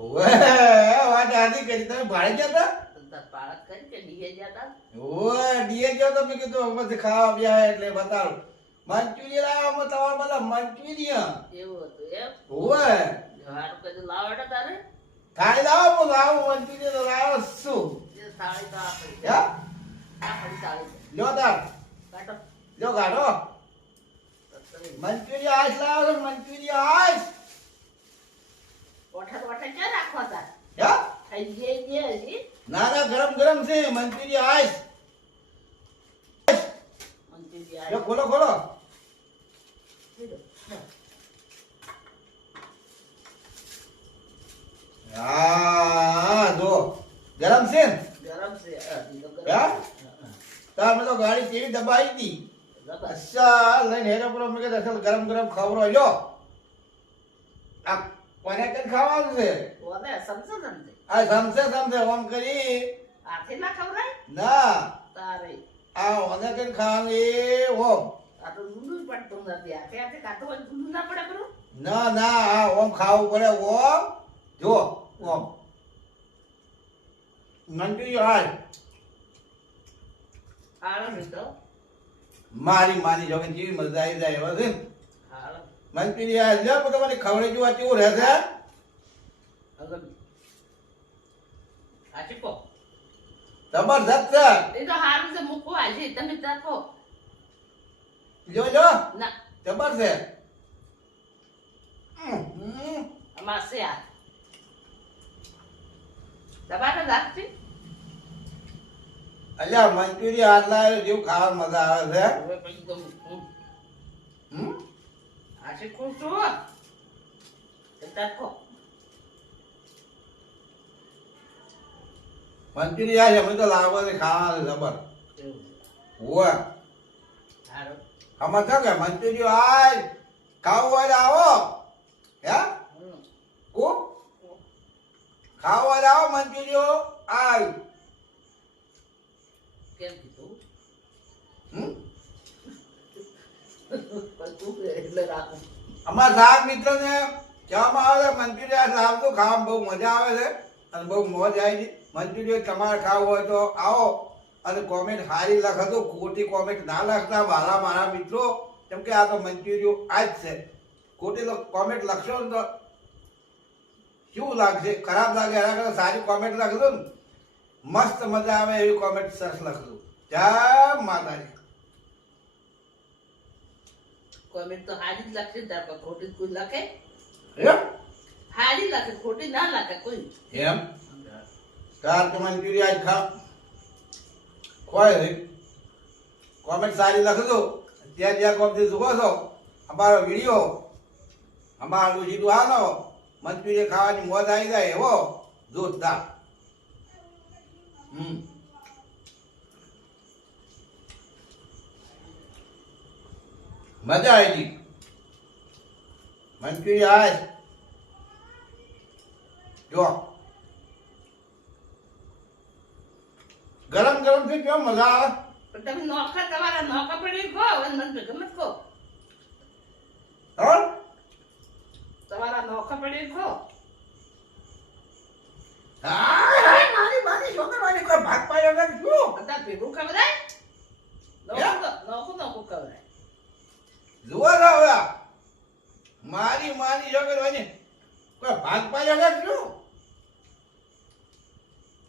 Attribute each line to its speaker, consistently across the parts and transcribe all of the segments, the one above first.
Speaker 1: ઓવે વાત આધી કરી. તમે ભાડે
Speaker 2: જતા પાળક કરી કે ડીએ ગયા તા
Speaker 1: ડીએ ગયો તો મેં કીધું અમે ખાવા બ્યા એટલે બતાડો. મંચુરિયન લાવવામાં તમારે બધા મંચુરિયન.
Speaker 2: એવું હતું એમ?
Speaker 1: ઓવે.
Speaker 2: હારું કીધું લાવો તારે.
Speaker 1: લાવો હું લાવું મંચુરિયન તો લાવો શું?
Speaker 2: થાળી તો આપણી
Speaker 1: યા
Speaker 2: આપણી થાળી
Speaker 1: લ્યો તાર.
Speaker 2: કાઢો.
Speaker 1: લ્યો ગાડો
Speaker 2: તત્તરી.
Speaker 1: મંચુરિયન આઈસ લાવો મંચુરિયન આઈસ.
Speaker 2: ઓઠા તો ઓઠા ક્યાં રાખવા તાર
Speaker 1: યા
Speaker 2: થઈ ગઈ ગઈ હજી?
Speaker 1: ના ના ગરમ ગરમ છે. Manchurian ice. ખોલો ખોલો. હા જો ગરમ છે
Speaker 2: ગરમ છે.
Speaker 1: હા? તો તો ગાડી કેવી દબાઈ હતી અચ્છા લઈને હેરો પર મેં કીધું ગરમ ગરમ ખવરો લ્યો. આ કોને ખાવાનું છે?
Speaker 2: ઓને સમજો સમજે.
Speaker 1: આ સમજે સમજે ઓમ કરી.
Speaker 2: આથી ના ખવરાય
Speaker 1: ના.
Speaker 2: તારે.
Speaker 1: આ ઓને કઈ ખાવાનું એ ઓમ.
Speaker 2: આ તો ઊંધું પડતું નથી. આ કે કાઢો હોય તો ઊંધું ના પડે ખરું?
Speaker 1: ના ના આ ઓમ ખાવું પડે ઓમ. જો ઓમ. મંચુરિયન હાલ.
Speaker 2: હાલો તો
Speaker 1: મારી માની જોકે જીવી મજા આવી જાય એવા
Speaker 2: હાલ
Speaker 1: લ્યો તમારે ખવડે જોવા કેવું રહેશે
Speaker 2: છે?
Speaker 1: જબરદસ્ત છે.
Speaker 2: એ તો હારું છે મૂકો તમે ચાખો
Speaker 1: જો જો
Speaker 2: ના.
Speaker 1: જબર છે.
Speaker 2: છે આ. તમારે રાખતી
Speaker 1: અલ્યા મંચુરિયન હાથ લાવ્યો જેવું ખાવા મજા આવે છે.
Speaker 2: હવે પછી તો હું
Speaker 1: હમ?
Speaker 2: આ ચીકો છું એ ચાખો
Speaker 1: મંચુરિયન અમે તો લાવવા છે જબર
Speaker 2: એવું.
Speaker 1: હોવે
Speaker 2: હારું.
Speaker 1: આમાં છે કે મંચુરિયન આય ખાવું હોય આવો. હે? કો? ખાવું હોય આવો મંચુરિયન આય.
Speaker 2: કેમ કીધું
Speaker 1: હમ?
Speaker 2: તું એટલે રાખું
Speaker 1: અમારા સાહેબ મિત્રોને કહેવામાં આવે છે મંચુરિયન લાવજો ખાવામાં બહુ મજા આવે છે અને બહુ મોજ આવી છે. મંચુરિયન તમારે ખાવું હોય તો આવો અને કોમેન્ટ સારી લખજો, ખોટી કોમેન્ટ ના લખતા વાલા મારા મિત્રો. કેમ કે આ તો મંચુરિયન આ જ છે. ખોટી કોમેન્ટ લખશો ને તો કેવું લાગશે? ખરાબ લાગે, એના કરતાં સારી કોમેન્ટ લખજો ને. મસ્ત મજા આવે એવી કોમેન્ટ સરસ લખજો. જય માતાજી.
Speaker 2: કોમેન્ટ તો હારી જ લખશે તાર પર ખોટી કોઈ લખે
Speaker 1: એમ
Speaker 2: હારી લખે ખોટી ના લખે કોઈ?
Speaker 1: એમ? તાર તો મંચુરિયન આજ ખા. ખોય રે. કોમેન્ટ સારી લખજો ત્યાં જ્યાં કોમથી જુઓ છો. અમારો વીડિયો અમારું જીતું આનો મંચુરિયન ખાવાની મોજ આવી જાય એવો. જોરદાર. મજા આવી ગઈ મંચુરિયન આજ. જો. ગરમ ગરમથી કેમ મજા આવે.
Speaker 2: પણ તમે નોખા તમારા નોખા પડી ખો અને મને તો ગમે જ ખો. તમારા નોખા પડી ખો
Speaker 1: હાય, મારી મારી છોકરવાની કોઈ ભાગ પાડ્યો નથી શું
Speaker 2: બધા ભેગું ખવડાય નોખું તો- નોખું નોખું ખવડાય
Speaker 1: જુઓ આ. મારી માની છોકરવાની કોઈ ભાગ પાડ્યા નથી શું?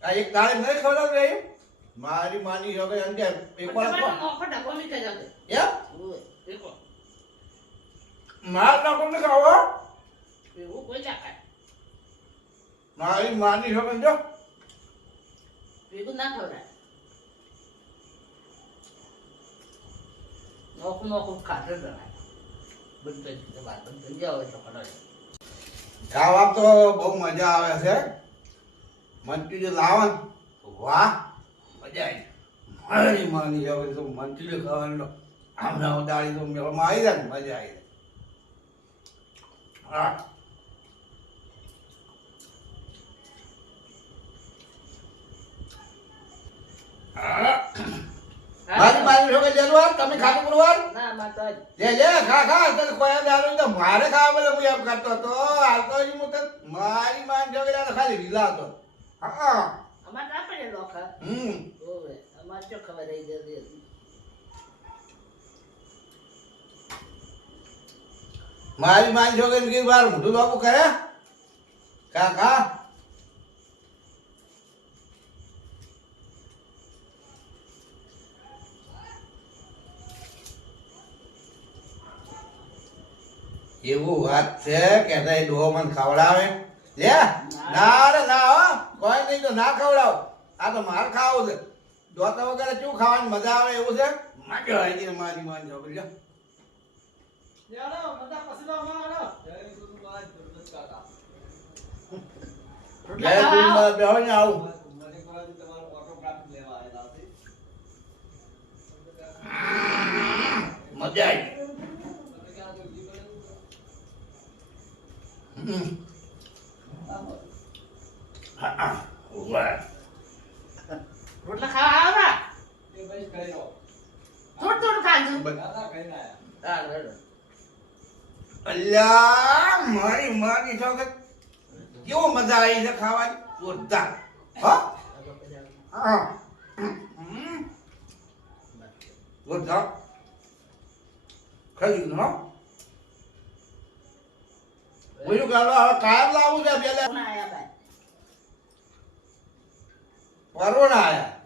Speaker 1: આ એક તારે નહીં ખબર રહ્યું મારી માની છોકરી અંગે એક
Speaker 2: પણ
Speaker 1: વાર
Speaker 2: તમારો નોખો
Speaker 1: માર ના કોને ખાવો? મારી માની છોકરી જો.
Speaker 2: ભેગું ના ખવડાય. નોખું નોખું ખાતે જણાય
Speaker 1: ખાવા તો બહુ મજા આવે છે. મંચુરિયન લાવો વાહ. મજા આવી. મારી માની હવે તો મંચુરિયન ખાવાની આમના ઉડાડી તો મેળમાં આવી જાય ને મજા આવી જાય. હા. હા. મારી જલવાર તમે ખાલી પુરવાર.
Speaker 2: ના ના માતા જ.
Speaker 1: લે લે ખા ખા તને કોઈ દારૂ તો મારે ખાવા બદલે હું એમ કરતો હતો હાલતો જ હું તને મારી માન છોકરી તો ખાલી રીલા હતો હા
Speaker 2: અમાર ના પડે લોખા.
Speaker 1: હમ
Speaker 2: ઓવે, અમાર ચો ખબર રહી જતી હતી.
Speaker 1: મારી માન જોગે કીધું બાર મોઢું બાબુ કરે ખા એવું વાત છે કે તઈ ડોહો મને ખવડાવે? લે ના રે ના હો. કોઈ નહીં તો ના ખવડાવ. આ તો માર ખાવું છે. દોતા વગર શું ખાવાની મજા આવે એવું છે? મજા આવી ગઈ મારી માન જો લ્યો.
Speaker 2: રોટલા
Speaker 1: જય
Speaker 2: ખાવા આવો?
Speaker 1: ગુરુનાથ બેહો ને આવું. મજા આવી હમ. હા, હા. ઊભા.
Speaker 2: રોટલા ખાવા આવો ના? થોડું થોડું ખાજો. હા, રેડો.
Speaker 1: અલ્યા મારી મારી છોકર કેવો મજા આવી છે ખાવાની? જોરદાર. હા? હા. જોરદાર. ખાઈ ગયું હો? બીજું કાલો હવે કાયમ લાવવું છે પેલા? પરોણા આયા.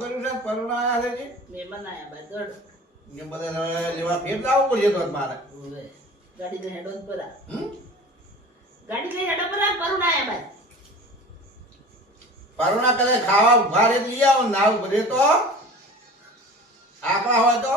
Speaker 1: કર્યું છે પરોણા આયા છે.
Speaker 2: મહેમાન આયા ભાઈ, દોડ.
Speaker 1: ને બધા લેવા ફેર લાવવું પડશે તો મારે
Speaker 2: ગાડી લઈને હેડો પર ગાડી લઈ હેડો પર કરુણ આયા ભાઈ.
Speaker 1: પરોણા કદાચ ખાવા ભારે લઈ આવો નાવ બધે તો આકડા હોય તો